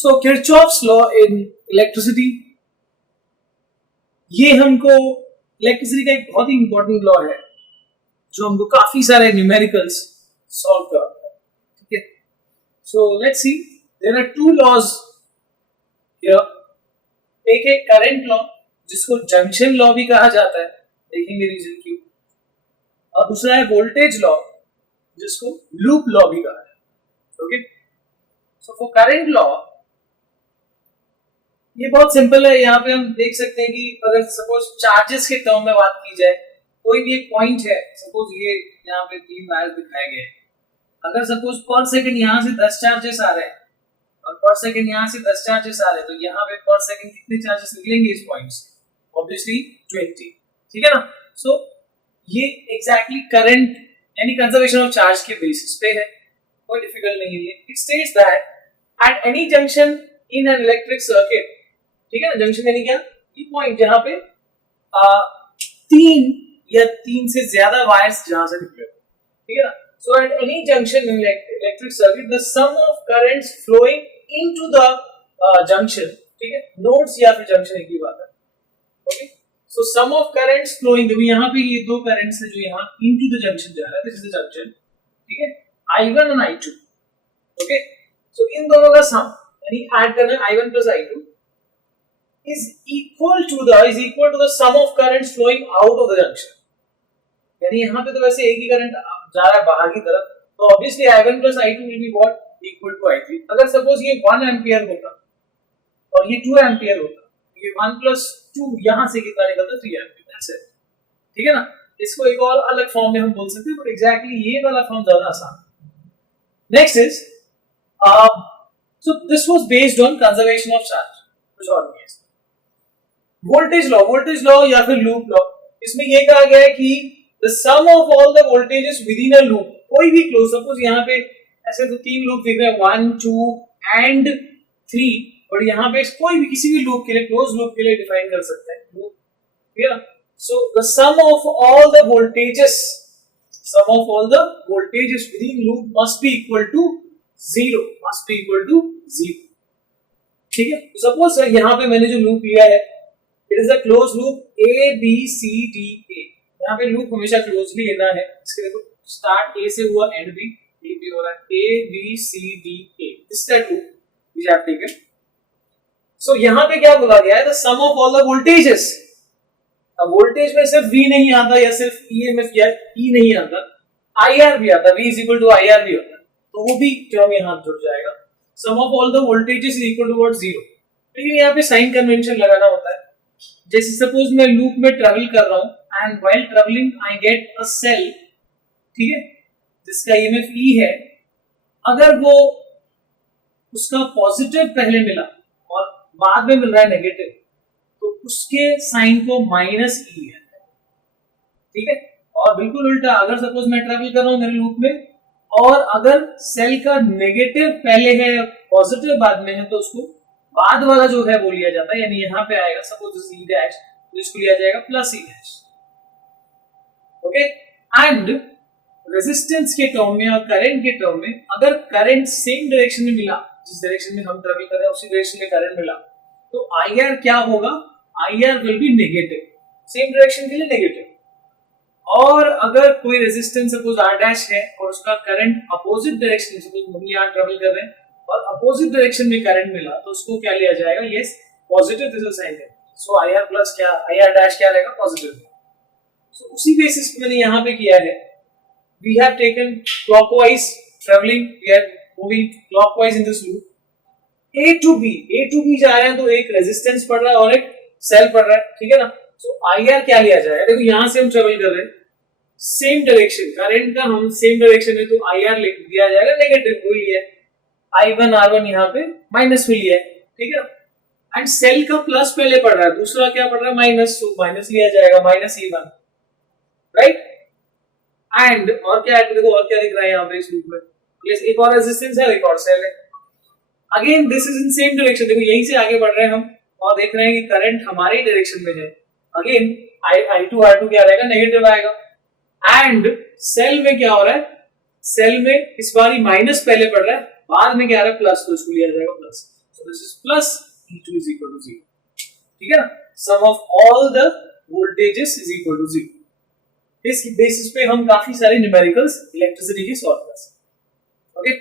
So Kirchhoff's law in electricity, ये हमको electricity का एक बहुत ही इंपॉर्टेंट लॉ है जो हमको काफी सारे न्यूमेरिकल्स सॉल्व कराता है. ठीक है, so let's see, there are two laws here. एक है करंट लॉ जिसको जंक्शन लॉ भी कहा जाता है, देखेंगे रीजन क्यों. और दूसरा है वोल्टेज लॉ जिसको लूप लॉ भी कहा है. Okay, so for current law ये बहुत सिंपल है. यहाँ पे हम देख सकते हैं कि अगर सपोज चार्जेस के टर्म में बात की जाए, कोई भी एक पॉइंट है, सपोज ये यहाँ पे 3 वायर दिखाए गए, अगर सपोज पर सेकंड यहाँ से 10 चार्जेस आ रहे हैं और पर सेकंड यहाँ से 10 चार्जेस आ रहे हैं, तो यहाँ पे पर सेकंड कितने चार्जेस निकलेंगे इस पॉइंट से? ऑब्वियसली 20. ठीक है ना. सो ये एग्जैक्टली करंट यानी कंजर्वेशन ऑफ चार्ज के बेसिस पे है, कोई डिफिकल्ट नहीं है ये. It states that at any junction in an electric circuit, ठीक है ना, जंक्शन यानी क्या, ये पॉइंट जहां पे 3 या 3 से ज्यादा वायर्स जहां से निकले, ठीक है ना. So at any junction in electric circuit the sum of currents flowing into the junction, ठीक है, नोड्स या फिर जंक्शन एक ही बात है. Okay, so sum of currents flowing, देखो यहाँ पे ये दो करंट्स है जो यहाँ इनटू द जंक्शन जा रहा है, दिस इज द जंक्शन, ठीक है, I1 और I2. ओके, सो इन दोनों का सम यानी ऐड करना है I1 plus I2 is equal to the sum of currents flowing out of the junction. यानी यहाँ पे तो वैसे एक ही करंट जा रहा है बाहर की तरफ, तो obviously I1 plus I2 will be what? Equal to I3. अगर सपोज ये 1 एम्पियर होता और ये 2 एम्पियर होता, ये 1 plus 2 यहाँ से कितना निकलता? 3 एम्पियर. That's it. ठीक है ना. इसको एक और अलग फॉर्म में हम बोल सकते हैं, बट एग्जैक्टली ये वाला फॉर्म ज्यादा आसान है. Next is so this was based on conservation of charge, कुछ और नहीं है. वोल्टेज लॉ या फिर लूप लॉ, इसमें ये कहा गया है कि the sum of all the voltages within a loop, कोई भी क्लोज, सपोज यहाँ पे ऐसे तो 3 लूप दिख रहे हैं 1 2 and 3, और यहाँ पे कोई भी किसी भी लूप के लिए, क्लोज लूप के लिए डिफाइन कर सकते हैं लूप. ठीक है ना. सो the sum of all the voltages within loop must be equal to 0. ठीक है. सपोज यहाँ पे मैंने जो लूप लिया है, it is a close loop A B C D A. यहाँ पे लूप हमेशा क्लोजली लेना है. इसके देखो स्टार्ट A से हुआ एंड B, ये भी हो रहा है A B C D A. This is the loop which I have taken. So यहाँ पे क्या बोला गया है? The sum of all the voltages. अब वोल्टेज में सिर्फ V नहीं आता या सिर्फ EMF या E नहीं आता, IR भी आता, V is equal to IR भी होता है, तो वो भी टर्म यहाँ जुड़ जाएगा. Sum of all the voltages is equal to what? 0. लेकिन यहाँ पे साइन कन्वेंशन लगाना होता है. जैसे सपोज मैं लूप में ट्रैवल कर रहा हूं and while travelling I get a cell, ठीक है, जिसका ईएमएफ E है. अगर वो उसका पॉजिटिव पहले मिला और बाद में मिल रहा है नेगेटिव, तो उसके साइन को -E है. ठीक है. और बिल्कुल उल्टा, अगर सपोज मैं ट्रैवल कर रहा हूं मेरे लूप में और अगर सेल का नेगेटिव पहले है पॉजिटिव बाद में है, तो उसको बाद वाला जो है वो लिया जाता है. यानी यहाँ पे आएगा सपोज E डैश, तो इसको लिया जाएगा plus E dash. Okay. And resistance के टर्म में और करंट के टर्म में, अगर करंट सेम डायरेक्शन में मिला, जिस डायरेक्शन में हम ट्रैवल कर रहे हैं उसी डायरेक्शन में करंट मिला, तो IR क्या होगा? IR will be negative, same direction के लिए नेगेटिव. और अगर कोई रेजिस्टेंस सपोज R डैश है और उसका करंट अपोजिट डायरेक्शन, सपोज हम यहाँ ट्रैवल कर रहे हैं और अपोजिट डायरेक्शन में करंट मिला, तो उसको क्या लिया जाएगा? Yes, positive. This is sine है. सो IR प्लस क्या, IR डैश क्या रहेगा? पॉजिटिव. सो उसी बेसिस पे मैंने यहाँ पे किया है. We have taken clockwise travelling, we are moving clockwise in this loop. A to B जा रहे हैं, तो एक रेजिस्टेंस पड़ रहा है और एक सेल पड़ रहा है. ठीक है ना. सो IR क्या लिया जाएगा? देखो यहाँ से हम ट्रैवल कर रहे हैं, सेम डायरेक्शन, करंट का हम सेम डायरेक्शन है, तो IR लिया जाएगा नेगेटिव, वो लिया है. I1 R1 यहाँ पे माइनस में लिया है. ठीक है. एंड सेल का प्लस पहले पड़ रहा है, दूसरा क्या पड़ रहा है? माइनस. तो माइनस लिया जाएगा, -E1. राइट. एंड और क्या है? देखो और क्या दिख रहा है यहाँ पे इस लूप में? यस, एक और रेजिस्टेंस है, एक और सेल है. Again this is in same direction. देखो यहीं से आगे बढ़ रहे हैं हम और देख रहे हैं कि करंट हमारे ही डायरेक्शन में है. अगेन I2 R2 क्या रहेगा? नेगेटिव आएगा. एंड सेल में क्या हो रहा है? सेल में इस बार माइनस पहले पड़ रहा है, बाद में क्या आ रहा है? प्लस, तो इसको लिया जाएगा plus. So this is plus E2 is equal to 0. ठीक है ना? Sum of all the voltages is equal to 0. इस बेसिस पे हम काफी सारे न्यूमेरिकल्स इलेक्ट्रिसिटी के सॉल्व कर सकते हैं.